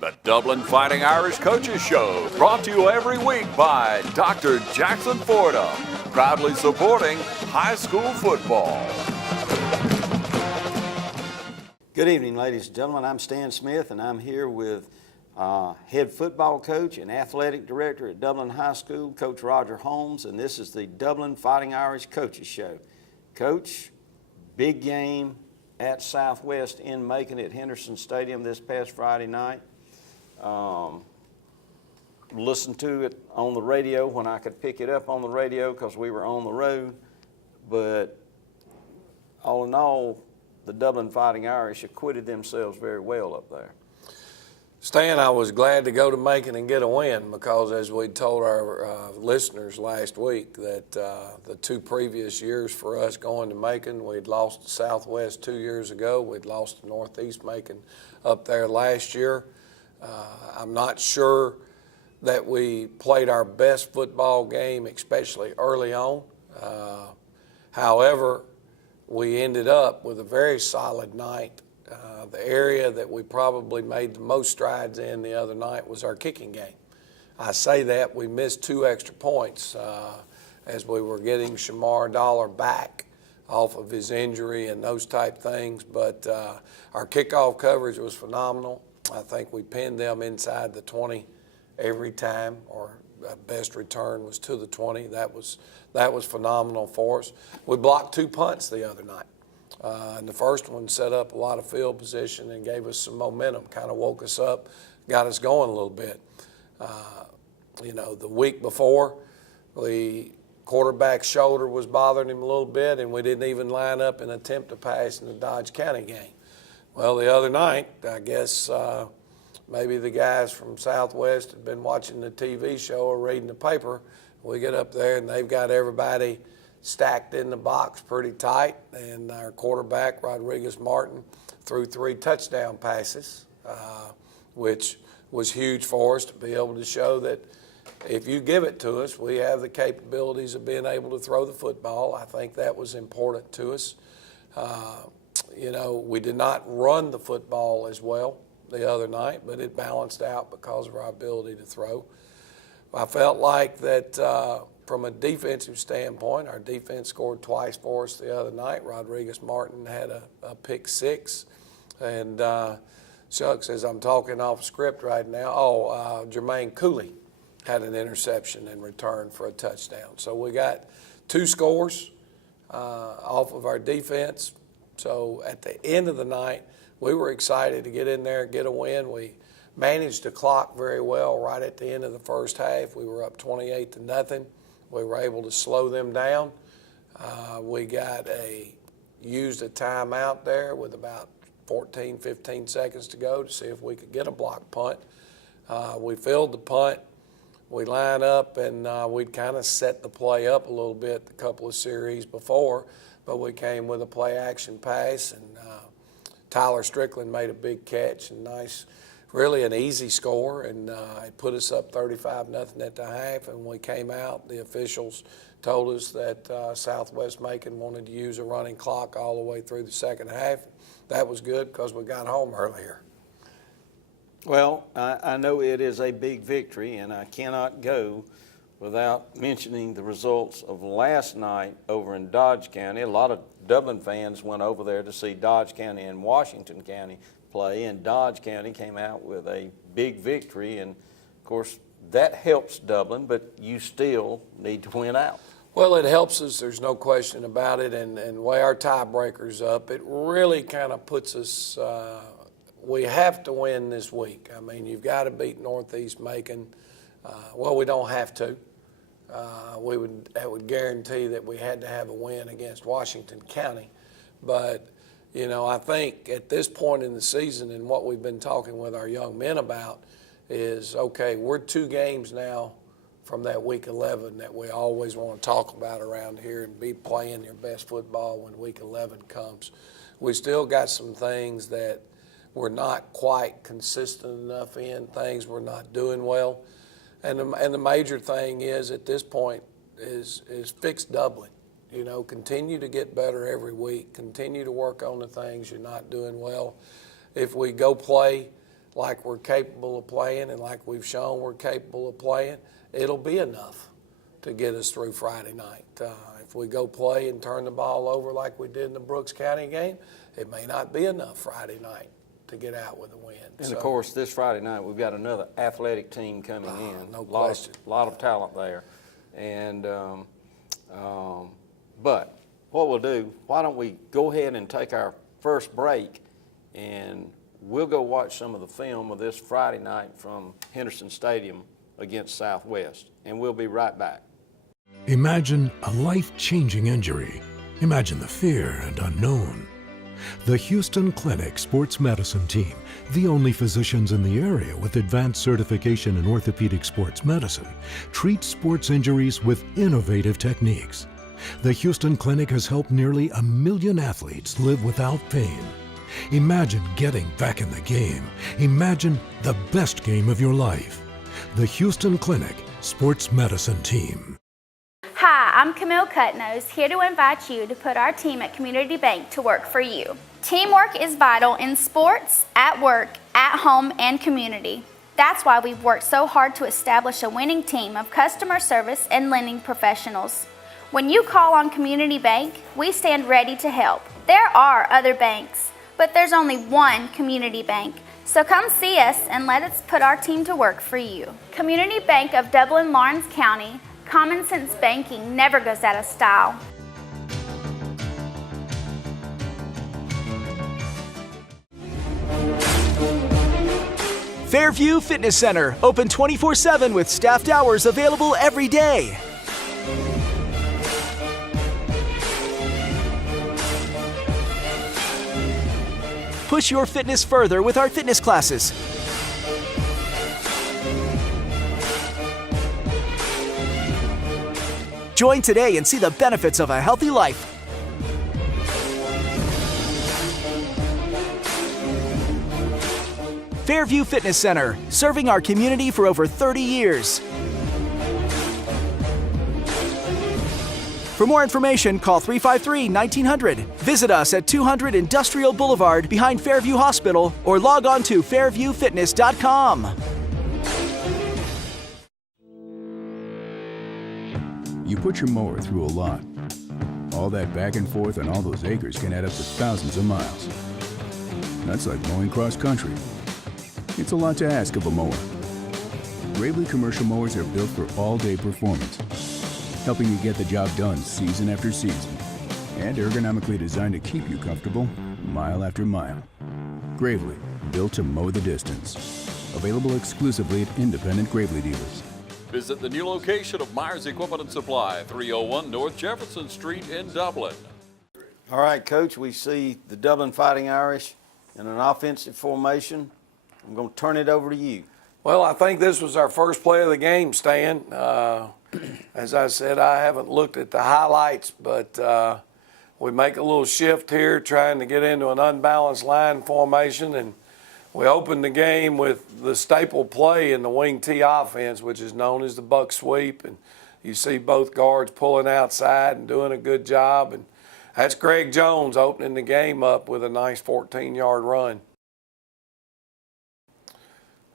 The Dublin Fighting Irish Coaches Show, brought to you every week by Dr. Jackson Forda, proudly supporting high school football. Good evening, ladies and gentlemen. I'm Stan Smith, and I'm here with head football coach and athletic director at Dublin High School, Coach Roger Holmes, and this is the Dublin Fighting Irish Coaches Show. Coach, big game at Southwest in Macon at Henderson Stadium this past Friday night. Listened to it on the radio when I could pick it up on the radio because we were on the road, but all in all, the Dublin Fighting Irish acquitted themselves very well up there. Stan, I was glad to go to Macon and get a win because, as we told our listeners last week, that the two previous years for us going to Macon, we'd lost to Southwest 2 years ago. We'd lost to Northeast Macon up there last year. I'm not sure that we played our best football game, especially early on. However, we ended up with a very solid night. The area that we probably made the most strides in the other night was our kicking game. I say that we missed 2 extra points as we were getting Shamar Dollar back off of his injury and those type things, but our kickoff coverage was phenomenal. I think we pinned them inside the 20 every time, or best return was to the 20. That was phenomenal for us. We blocked 2 punts the other night. And the first one set up a lot of field position and gave us some momentum, kind of woke us up, got us going a little bit. The week before, the quarterback's shoulder was bothering him a little bit, and we didn't even line up and attempt to pass in the Dodge County game. Well, the other night, I guess maybe the guys from Southwest had been watching the TV show or reading the paper. We get up there, and they've got everybody stacked in the box pretty tight, and our quarterback, Rodriguez Martin, threw 3 touchdown passes, which was huge for us to be able to show that if you give it to us, we have the capabilities of being able to throw the football. I think that was important to us. We did not run the football as well the other night, but it balanced out because of our ability to throw. I felt like that from a defensive standpoint, our defense scored twice for us the other night. Rodriguez Martin had a pick 6. And shucks, as I'm talking off script right now, Jermaine Cooley had an interception in return for a touchdown. So we got 2 scores off of our defense. So at the end of the night, we were excited to get in there and get a win. We managed the clock very well right at the end of the first half. We were up 28-0. We were able to slow them down. We used a timeout there with about 14, 15 seconds to go to see if we could get a block punt. We filled the punt. We line up, and we'd kind of set the play up a little bit a couple of series before, but we came with a play-action pass, and Tyler Strickland made a big catch and really an easy score, and it put us up 35-0 at the half. And when we came out, the officials told us that Southwest Macon wanted to use a running clock all the way through the second half. That was good because we got home earlier. Well, I know it is a big victory, and I cannot go without mentioning the results of last night over in Dodge County. A lot of Dublin fans went over there to see Dodge County and Washington County play, and Dodge County came out with a big victory, and of course that helps Dublin, but you still need to win out. Well, it helps us, there's no question about it, and the way our tiebreaker's up, it really kind of puts us, we have to win this week. I mean, you've got to beat Northeast Macon. Well, we don't have to. That would guarantee that we had to have a win against Washington County, but I think at this point in the season, and what we've been talking with our young men about is, okay, we're 2 games now from that week 11 that we always want to talk about around here and be playing your best football when week 11 comes. We still got some things that we're not quite consistent enough in, things we're not doing well. And the major thing is at this point is fix Dublin. Continue to get better every week. Continue to work on the things you're not doing well. If we go play like we're capable of playing and like we've shown we're capable of playing, it'll be enough to get us through Friday night. If we go play and turn the ball over like we did in the Brooks County game, it may not be enough Friday night to get out with a win. And, of course, this Friday night, we've got another athletic team coming in. No question. A lot of talent there. And, but what we'll do, why don't we go ahead and take our first break, and we'll go watch some of the film of this Friday night from Henderson Stadium against Southwest, and we'll be right back. Imagine a life-changing injury. Imagine the fear and unknown. The Houston Clinic Sports Medicine Team, the only physicians in the area with advanced certification in orthopedic sports medicine, treats sports injuries with innovative techniques. The Houston Clinic has helped nearly 1 million athletes live without pain. Imagine getting back in the game. Imagine the best game of your life. The Houston Clinic Sports Medicine Team. Hi, I'm Camille Cutnose, here to invite you to put our team at Community Bank to work for you. Teamwork is vital in sports, at work, at home, and community. That's why we've worked so hard to establish a winning team of customer service and lending professionals. When you call on Community Bank, we stand ready to help. There are other banks, but there's only one Community Bank. So come see us and let us put our team to work for you. Community Bank of Dublin, Lawrence County. Common sense banking never goes out of style. Fairview Fitness Center, open 24/7 with staffed hours available every day. Push your fitness further with our fitness classes. Join today and see the benefits of a healthy life. Fairview Fitness Center, serving our community for over 30 years. For more information, call 353-1900. Visit us at 200 Industrial Boulevard behind Fairview Hospital or log on to fairviewfitness.com. You put your mower through a lot. All that back and forth on all those acres can add up to thousands of miles. That's like mowing cross country. It's a lot to ask of a mower. Gravely commercial mowers are built for all-day performance, helping you get the job done season after season, and ergonomically designed to keep you comfortable mile after mile. Gravely, built to mow the distance. Available exclusively at independent Gravely dealers. Visit the new location of Myers Equipment and Supply, 301 North Jefferson Street in Dublin. All right, Coach, we see the Dublin Fighting Irish in an offensive formation. I'm going to turn it over to you. Well, I think this was our first play of the game, Stan. As I said, I haven't looked at the highlights, but we make a little shift here trying to get into an unbalanced line formation, and we opened the game with the staple play in the wing T offense, which is known as the buck sweep, and you see both guards pulling outside and doing a good job, and that's Greg Jones opening the game up with a nice 14-yard run.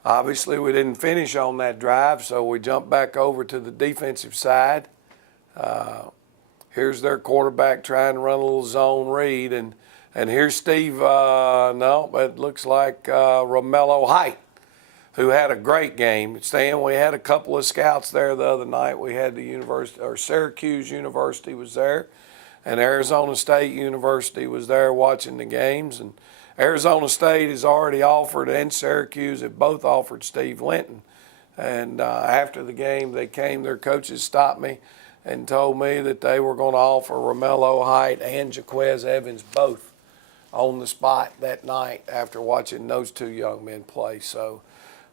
Obviously, we didn't finish on that drive, so we jumped back over to the defensive side. Here's their quarterback trying to run a little zone read, and here's Steve, no, it looks like Romello Height, who had a great game. Stan, we had a couple of scouts there the other night. We had the University, or Syracuse University was there, and Arizona State University was there watching the games. And Arizona State has already offered, and Syracuse have both offered Steve Linton. And after the game, they came, their coaches stopped me and told me that they were going to offer Romello Height and Jaquez Evans both on the spot that night after watching those two young men play. So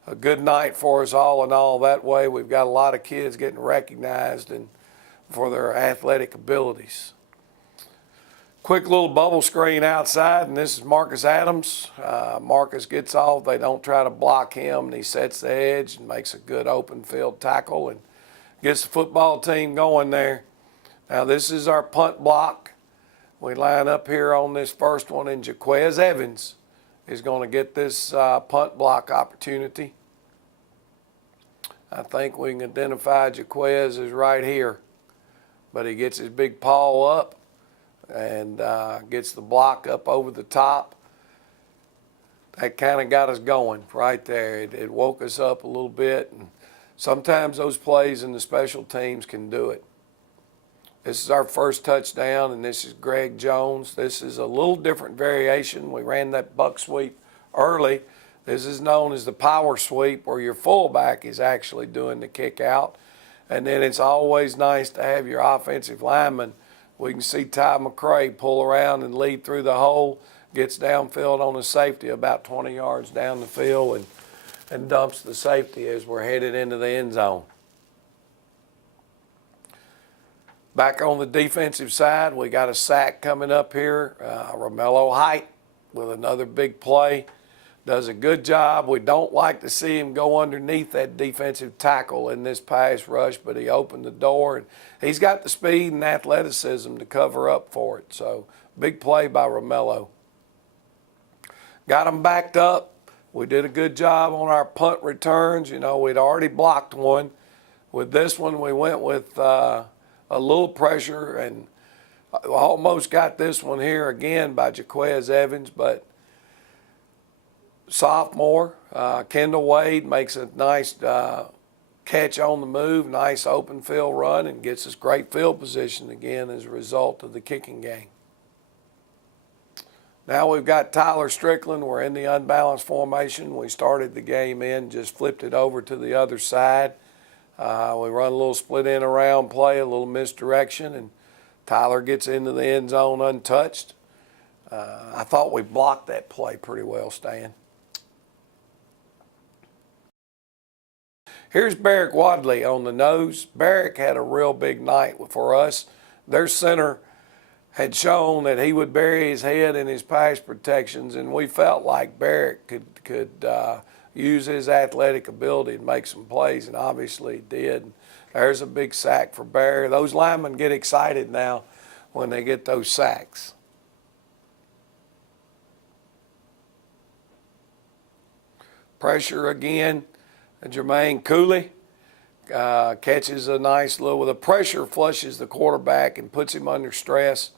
a good night for us all in all that way. We've got a lot of kids getting recognized and for their athletic abilities. Quick little bubble screen outside, and this is Marcus Adams. Marcus gets off. They don't try to block him, and he sets the edge and makes a good open field tackle and gets the football team going there. Now this is our punt block. We line up here on this first one, and Jaquez Evans is going to get this punt block opportunity. I think we can identify Jaquez as right here, but he gets his big paw up and gets the block up over the top. That kind of got us going right there. It woke us up a little bit, and sometimes those plays in the special teams can do it. This is our first touchdown, and this is Greg Jones. This is a little different variation. We ran that buck sweep early. This is known as the power sweep, where your fullback is actually doing the kick out. And then it's always nice to have your offensive lineman. We can see Ty McCray pull around and lead through the hole, gets downfield on the safety about 20 yards down the field and dumps the safety as we're headed into the end zone. Back on the defensive side, we got a sack coming up here. Romello Height with another big play. Does a good job. We don't like to see him go underneath that defensive tackle in this pass rush, but he opened the door, and he's got the speed and athleticism to cover up for it. So big play by Romello. Got him backed up. We did a good job on our punt returns. You know, we'd already blocked one. With this one, we went with a little pressure and almost got this one here again by Jaquez Evans, but sophomore Kendall Wade makes a nice catch on the move, nice open field run, and gets us great field position again as a result of the kicking game. Now we've got Tyler Strickland. We're in the unbalanced formation. We started the game in, just flipped it over to the other side. We run a little split in around play, a little misdirection, and Tyler gets into the end zone untouched. I thought we blocked that play pretty well, Stan. Here's Barrick Wadley on the nose. Barrick had a real big night for us. Their center had shown that he would bury his head in his pass protections, and we felt like Barrick could use his athletic ability to make some plays, and obviously he did. There's a big sack for Barrick. Those linemen get excited now when they get those sacks. Pressure again. Jermaine Cooley catches a nice little, with a pressure, flushes the quarterback and puts him under stress.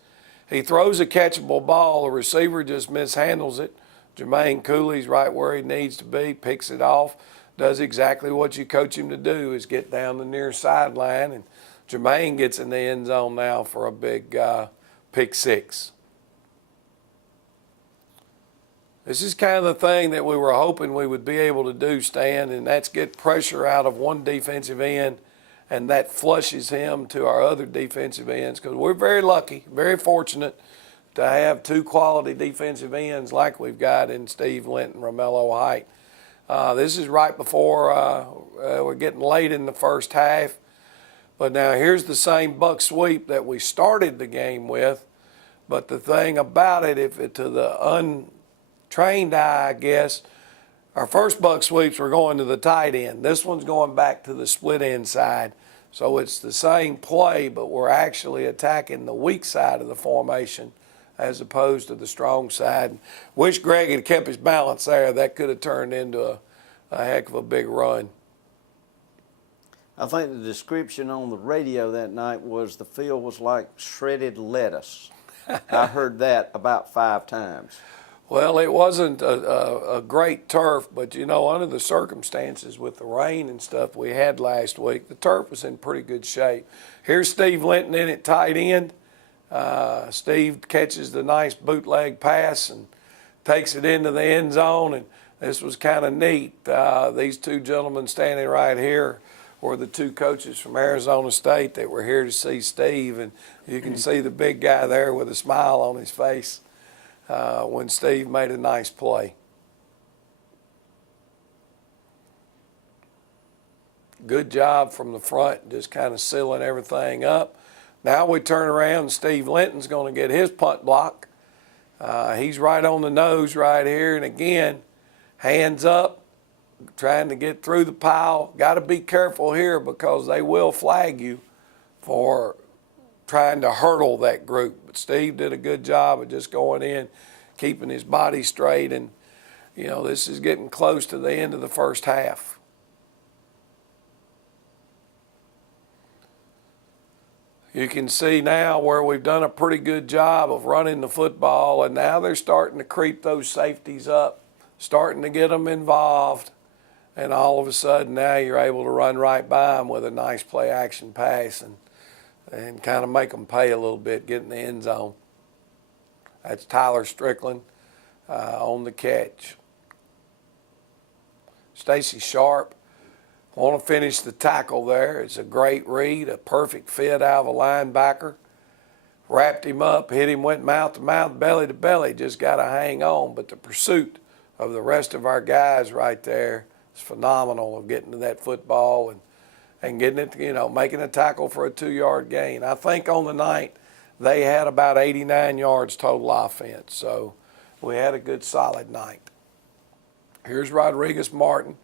He throws a catchable ball. The receiver just mishandles it. Jermaine Cooley's right where he needs to be, picks it off, does exactly what you coach him to do, is get down the near sideline, and Jermaine gets in the end zone now for a big pick six. This is kind of the thing that we were hoping we would be able to do, Stan, and that's get pressure out of one defensive end, and that flushes him to our other defensive ends, because we're very lucky, very fortunate to have two quality defensive ends like we've got in Steve Linton, Romello Height. This is right before we're getting late in the first half, but now here's the same buck sweep that we started the game with, but the thing about it, if it to the untrained eye, I guess, our first buck sweeps were going to the tight end. This one's going back to the split end side. So it's the same play, but we're actually attacking the weak side of the formation as opposed to the strong side. Wish Greg had kept his balance there. That could have turned into a heck of a big run. I think the description on the radio that night was the field was like shredded lettuce. I heard that about 5 times. Well, it wasn't a great turf, but, you know, under the circumstances with the rain and stuff we had last week, the turf was in pretty good shape. Here's Steve Linton in at tight end. Steve catches the nice bootleg pass and takes it into the end zone, and this was kind of neat. These two gentlemen standing right here were the two coaches from Arizona State that were here to see Steve, and you can see the big guy there with a smile on his face when Steve made a nice play. Good job from the front, just kind of sealing everything up. Now we turn around and Steve Linton's going to get his punt block. He's right on the nose right here, and again, hands up, trying to get through the pile. Got to be careful here because they will flag you for trying to hurdle that group. But Steve did a good job of just going in, keeping his body straight, and this is getting close to the end of the first half. You can see now where we've done a pretty good job of running the football, and now they're starting to creep those safeties up, starting to get them involved, and all of a sudden now you're able to run right by them with a nice play action pass and kind of make them pay a little bit, get in the end zone. That's Tyler Strickland on the catch. Stacy Sharp want to finish the tackle there. It's a great read, a perfect fit out of a linebacker. Wrapped him up, hit him, went mouth to mouth, belly to belly, just got to hang on. But the pursuit of the rest of our guys right there is phenomenal of getting to that football and getting it, making a tackle for a 2-yard gain. I think on the night they had about 89 yards total offense. So we had a good solid night. Here's Rodriguez Martin.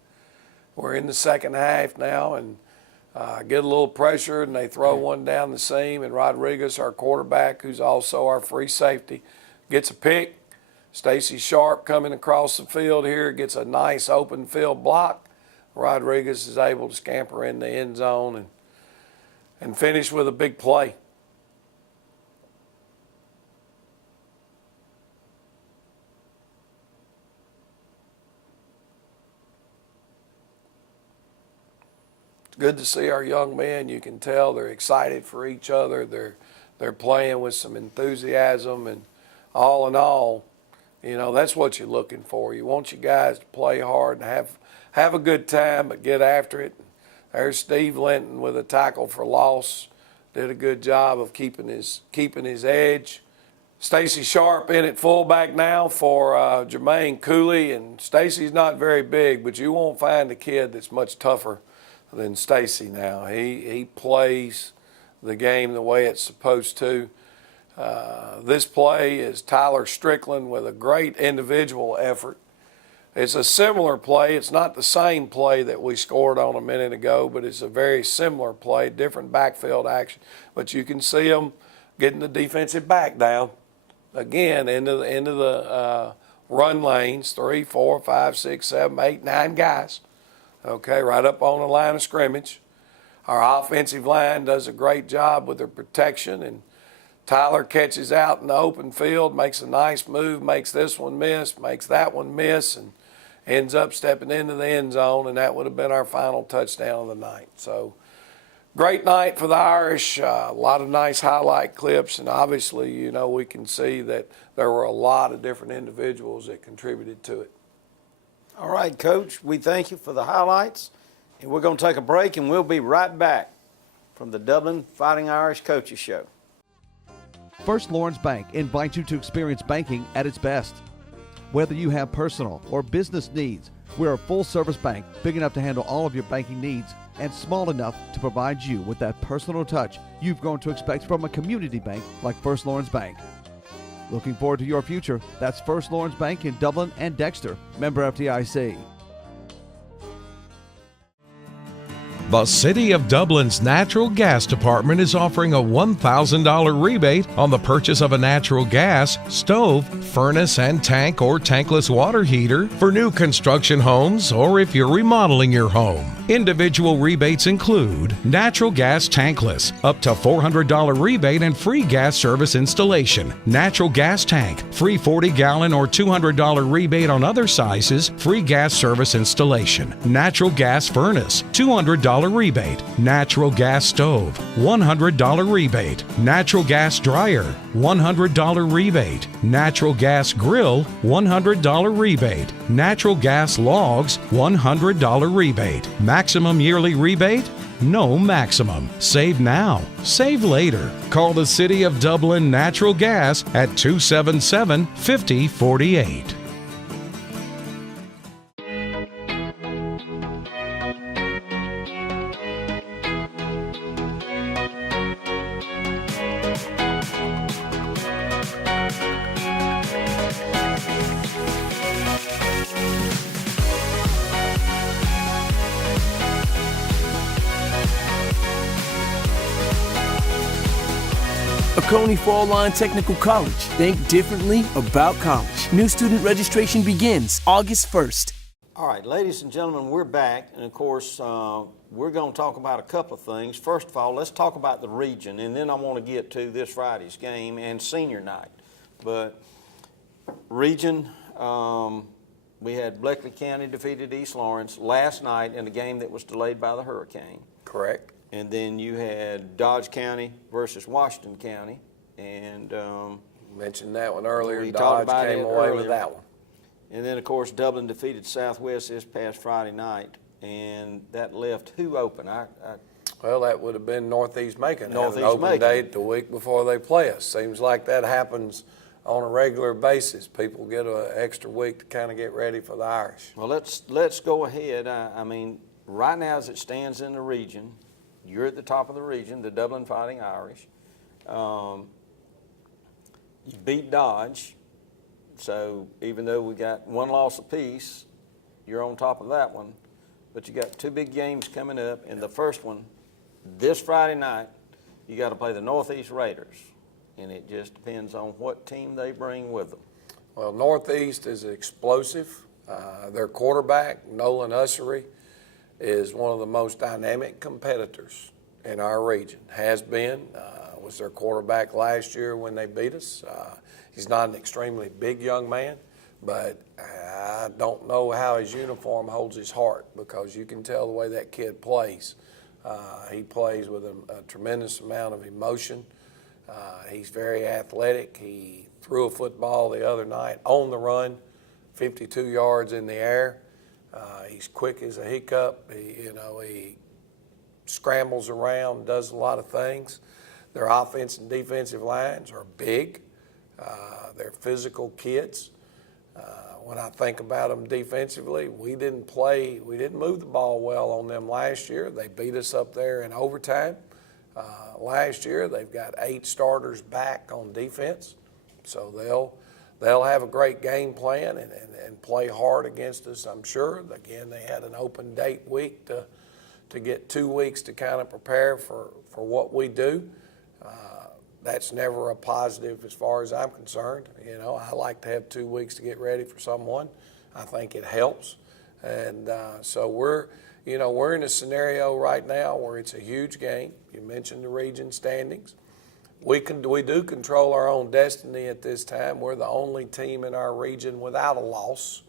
We're in the second half now, and get a little pressure, and they throw one down the seam, and Rodriguez, our quarterback, who's also our free safety, gets a pick. Stacy Sharp coming across the field here, gets a nice open field block. Rodriguez is able to scamper in the end zone and finish with a big play. Good to see our young men. You can tell they're excited for each other. They're playing with some enthusiasm, and all in all, that's what you're looking for. You want your guys to play hard and have a good time, but get after it. There's Steve Linton with a tackle for loss. Did a good job of keeping his edge. Stacy Sharp in at fullback now for Jermaine Cooley, and Stacy's not very big, but you won't find a kid that's much tougher than Stacy now. He plays the game the way it's supposed to. This play is Tyler Strickland with a great individual effort. It's a similar play. It's not the same play that we scored on a minute ago, but it's a very similar play, different backfield action. But you can see them getting the defensive back down again into the run lanes, 3, 4, 5, 6, 7, 8, 9 guys. Okay, right up on the line of scrimmage. Our offensive line does a great job with their protection, and Tyler catches out in the open field, makes a nice move, makes this one miss, makes that one miss, and ends up stepping into the end zone, and that would have been our final touchdown of the night. So great night for the Irish, a lot of nice highlight clips, and obviously, we can see that there were a lot of different individuals that contributed to it. All right, Coach, we thank you for the highlights, and we're going to take a break, and we'll be right back from the Dublin Fighting Irish Coaches Show. First Lawrence Bank invites you to experience banking at its best. Whether you have personal or business needs, we're a full-service bank big enough to handle all of your banking needs and small enough to provide you with that personal touch you've grown to expect from a community bank like First Lawrence Bank. Looking forward to your future. That's First Lawrence Bank in Dublin and Dexter, member FDIC. The City of Dublin's Natural Gas Department is offering a $1,000 rebate on the purchase of a natural gas, stove, furnace and tank or tankless water heater for new construction homes or if you're remodeling your home. Individual rebates include natural gas tankless, up to $400 rebate and free gas service installation. Natural gas tank, free 40-gallon or $200 rebate on other sizes, free gas service installation. Natural gas furnace, $200 rebate. Natural gas stove, $100 rebate. Natural gas dryer, $100 rebate. Natural gas grill, $100 rebate. Natural gas logs, $100 rebate. Maximum yearly rebate? No maximum. Save now. Save later. Call the City of Dublin Natural Gas at 277-5048. Coney Fall-Line Technical College. Think differently about college. New student registration begins August 1st. All right, ladies and gentlemen, we're back, and of course, we're going to talk about a couple of things. First of all, let's talk about the region, and then I want to get to this Friday's game and senior night. But region, we had Bleckley County defeated East Lawrence last night in a game that was delayed by the hurricane. Correct. And then you had Dodge County versus Washington County, and Mentioned that one earlier. we talked Dodge about came it away earlier. with that one. And then, of course, Dublin defeated Southwest this past Friday night, and that left who open? Well, that would have been Northeast Macon. Northeast Have an open Macon. date the week before they play us. Seems like that happens on a regular basis. People get an extra week to kind of get ready for the Irish. Well, let's go ahead. I mean, right now as it stands in the region, you're at the top of the region, the Dublin Fighting Irish. You beat Dodge, so even though we got one loss apiece, you're on top of that one. But you got two big games coming up, and the first one, this Friday night, you got to play the Northeast Raiders, and it just depends on what team they bring with them. Well, Northeast is explosive. Their quarterback, Nolan Ussery, is one of the most dynamic competitors in our region. Has been, was their quarterback last year when they beat us. He's not an extremely big young man, but I don't know how his uniform holds his heart, because you can tell the way that kid plays. He plays with a tremendous amount of emotion. He's very athletic. He threw a football the other night on the run, 52 yards in the air. He's quick as a hiccup. He scrambles around, does a lot of things. Their offense and defensive lines are big. They're physical kids. When I think about them defensively, we didn't move the ball well on them last year. They beat us up there in overtime. Last year, they've got 8 starters back on defense, so they'll have a great game plan and play hard against us, I'm sure. Again, they had an open date week to get 2 weeks to kind of prepare for what we do. That's never a positive as far as I'm concerned. I like to have 2 weeks to get ready for someone. I think it helps. And so we're in a scenario right now where it's a huge game. You mentioned the region standings. We do control our own destiny at this time. We're the only team in our region without a loss.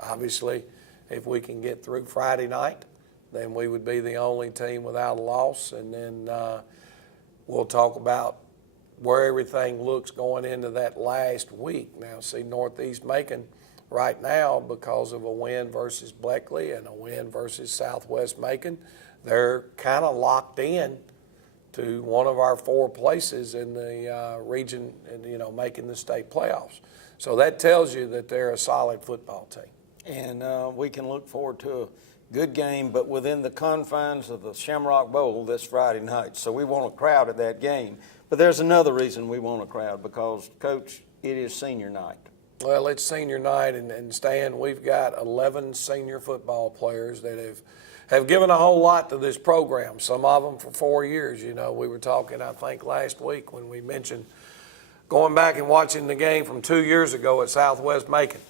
Obviously, if we can get through Friday night, then we would be the only team without a loss. And then we'll talk about where everything looks going into that last week. Now, see, Northeast Macon right now, because of a win versus Bleckley and a win versus Southwest Macon, they're kind of locked in to one of our 4 places in the region and, making the state playoffs. So that tells you that they're a solid football team. And we can look forward to a good game, but within the confines of the Shamrock Bowl this Friday night. So we want a crowd at that game. But there's another reason we want a crowd, because, Coach, it is senior night. Well, it's senior night, and Stan, we've got 11 senior football players that have given a whole lot to this program, some of them for 4 years. We were talking, I think, last week when we mentioned going back and watching the game from 2 years ago at Southwest Macon,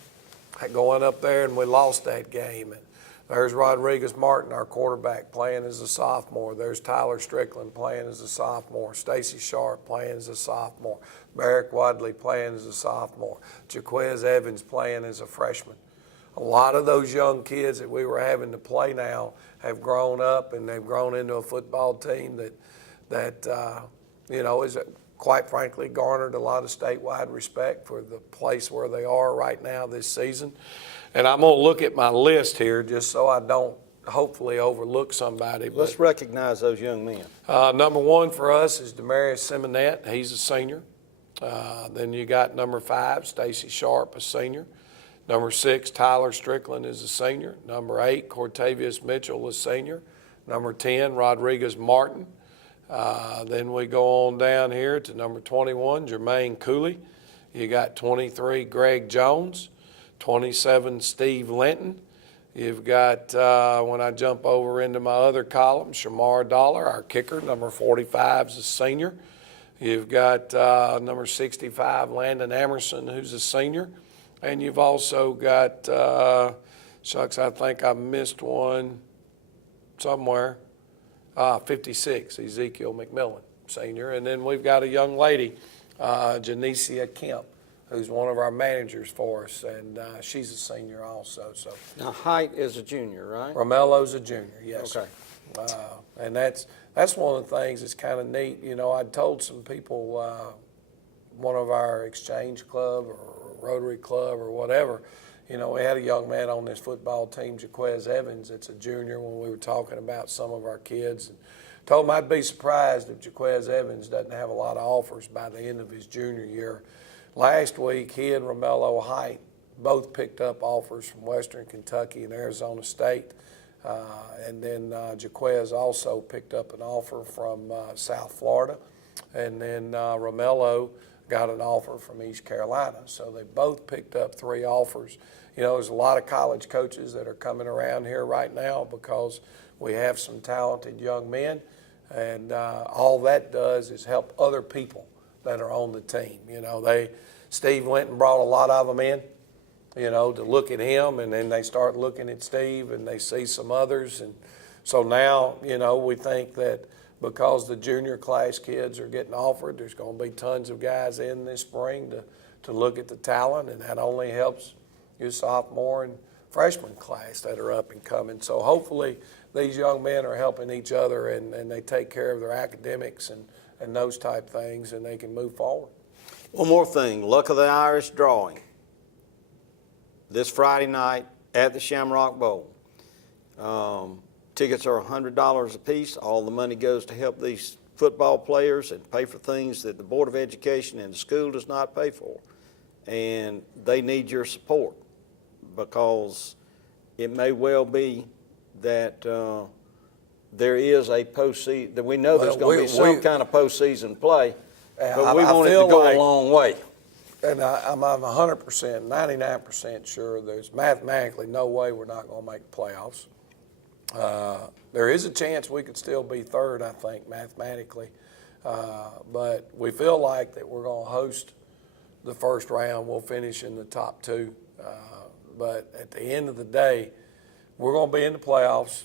going up there, and we lost that game. And there's Rodriguez Martin, our quarterback, playing as a sophomore. There's Tyler Strickland playing as a sophomore. Stacy Sharp playing as a sophomore. Barrick Wadley playing as a sophomore. Jaquez Evans playing as a freshman. A lot of those young kids that we were having to play now have grown up, and they've grown into a football team that is quite frankly garnered a lot of statewide respect for the place where they are right now this season. And I'm going to look at my list here just so I don't hopefully overlook somebody. Let's recognize those young men. Number 1 for us is Damaris Simonet. He's a senior. Then you got number 5, Stacy Sharp, a senior. Number 6, Tyler Strickland is a senior. Number 8, Cortavius Mitchell, a senior. Number 10, Rodriguez Martin. Then we go on down here to number 21, Jermaine Cooley. You got 23, Greg Jones. 27, Steve Linton. You've got, when I jump over into my other column, Shamar Dollar, our kicker, number 45 is a senior. You've got number 65, Landon Emerson, who's a senior. And you've also got, shucks, I think I missed one somewhere, 56, Ezekiel McMillan, senior. And then we've got a young lady, Janicia Kemp, who's one of our managers for us, and she's a senior also. So Now, Height is a junior, right? Romelo's a junior, yes. Okay. And that's one of the things that's kind of neat. You know, I told some people, one of our exchange club or Rotary Club or whatever, you know, we had a young man on this football team, Jaquez Evans, it's a junior, when we were talking about some of our kids. And told him I'd be surprised if Jaquez Evans doesn't have a lot of offers by the end of his junior year. Last week, he and Romello Height both picked up offers from Western Kentucky and Arizona State. And then Jaquez also picked up an offer from South Florida. And then Romello got an offer from East Carolina. So they both picked up 3 offers. You know, there's a lot of college coaches that are coming around here right now because we have some talented young men. And all that does is help other people that are on the team. You know, Steve went and brought a lot of them in, you know, to look at him, and then they start looking at Steve and they see some others. And so now, you know, we think that because the junior class kids are getting offered, there's going to be tons of guys in this spring to look at the talent, and that only helps your sophomore and freshman class that are up and coming. So hopefully these young men are helping each other, and they take care of their academics and those type things, and they can move forward. One more thing, Luck of the Irish drawing. This Friday night at the Shamrock Bowl. Tickets are $100 a piece. All the money goes to help these football players and pay for things that the Board of Education and the school does not pay for. And they need your support because it may well be that there is a postseason, that we know there's going to be some kind of postseason play, but we want it to go a long way. And I'm 100%, 99% sure there's mathematically no way we're not going to make the playoffs. There is a chance we could still be third, I think, mathematically. But we feel like that we're going to host the first round. We'll finish in the top 2. But at the end of the day, we're going to be in the playoffs.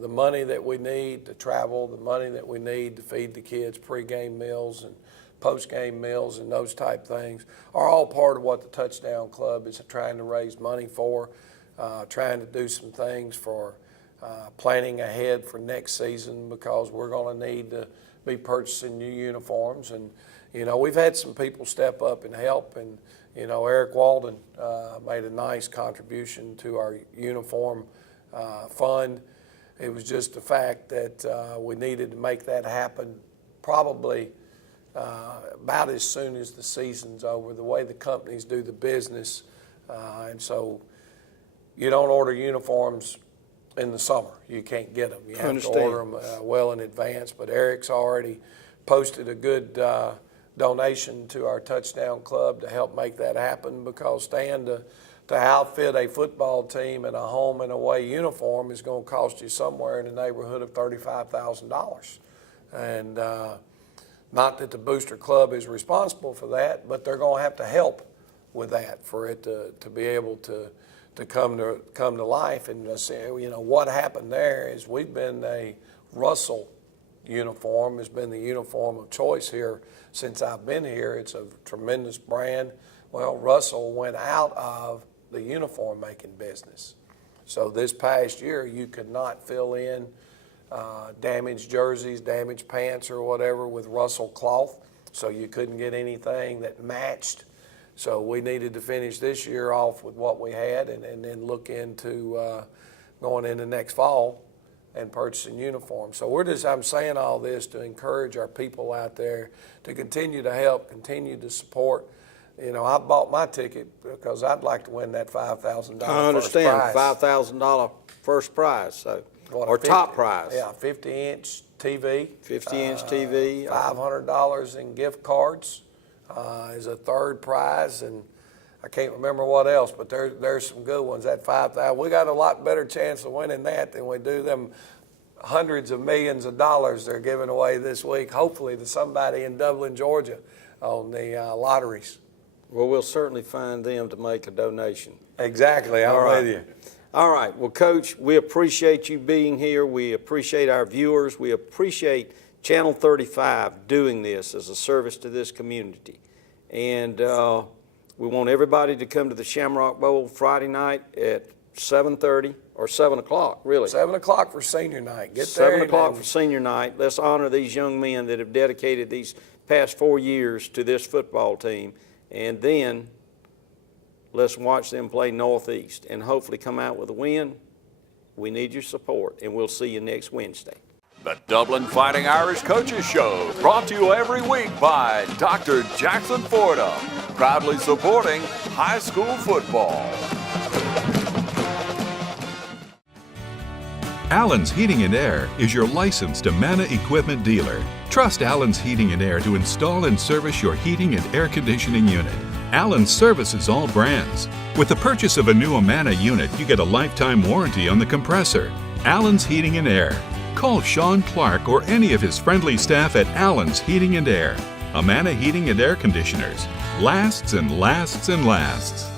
The money that we need to travel, the money that we need to feed the kids pregame meals and post-game meals and those type things are all part of what the Touchdown Club is trying to raise money for, trying to do some things for planning ahead for next season, because we're going to need to be purchasing new uniforms. And, you know, we've had some people step up and help, and, you know, Eric Walden made a nice contribution to our uniform fund. It was just the fact that we needed to make that happen probably about as soon as the season's over, the way the companies do the business. And so you don't order uniforms in the summer. You can't get them. You have to order them well in advance. But Eric's already posted a good donation to our Touchdown Club to help make that happen, because Stan, to outfit a football team in a home and away uniform is going to cost you somewhere in the neighborhood of $35,000. And not that the Booster Club is responsible for that, but they're going to have to help with that for it to be able to come to life. And you know what happened there is we've been a Russell uniform has been the uniform of choice here since I've been here. It's a tremendous brand. Well, Russell went out of the uniform making business. So this past year you could not fill in damaged jerseys, damaged pants or whatever with Russell cloth. So you couldn't get anything that matched. So we needed to finish this year off with what we had, and then look into going into next fall and purchasing uniforms. So I'm saying all this to encourage our people out there to continue to help, continue to support. You know, I bought my ticket because I'd like to win that $5,000 first prize. I understand, $5,000 first prize, so, or top prize. Yeah, 50-inch TV. 50-inch TV. $500 in gift cards is a third prize, and I can't remember what else, but there's some good ones. That $5,000, we got a lot better chance of winning that than we do them hundreds of millions of dollars they're giving away this week, hopefully to somebody in Dublin, Georgia on the lotteries. Well, we'll certainly find them to make a donation. Exactly, I'm with you. All right, well, Coach, we appreciate you being here. We appreciate our viewers. We appreciate Channel 35 doing this as a service to this community. And we want everybody to come to the Shamrock Bowl Friday night at 7:30 or 7 o'clock, really. 7 o'clock for senior night. Get 7 there. o'clock for senior night. Let's honor these young men that have dedicated these past 4 years to this football team. And then let's watch them play Northeast and hopefully come out with a win. We need your support, and we'll see you next Wednesday. The Dublin Fighting Irish Coaches Show, brought to you every week by Dr. Jackson Fordham, proudly supporting high school football. Allen's Heating and Air is your licensed Amana equipment dealer. Trust Allen's Heating and Air to install and service your heating and air conditioning unit. Allen services all brands. With the purchase of a new Amana unit, you get a lifetime warranty on the compressor. Allen's Heating and Air. Call Sean Clark or any of his friendly staff at Allen's Heating and Air. Amana Heating and Air Conditioners. Lasts and lasts and lasts.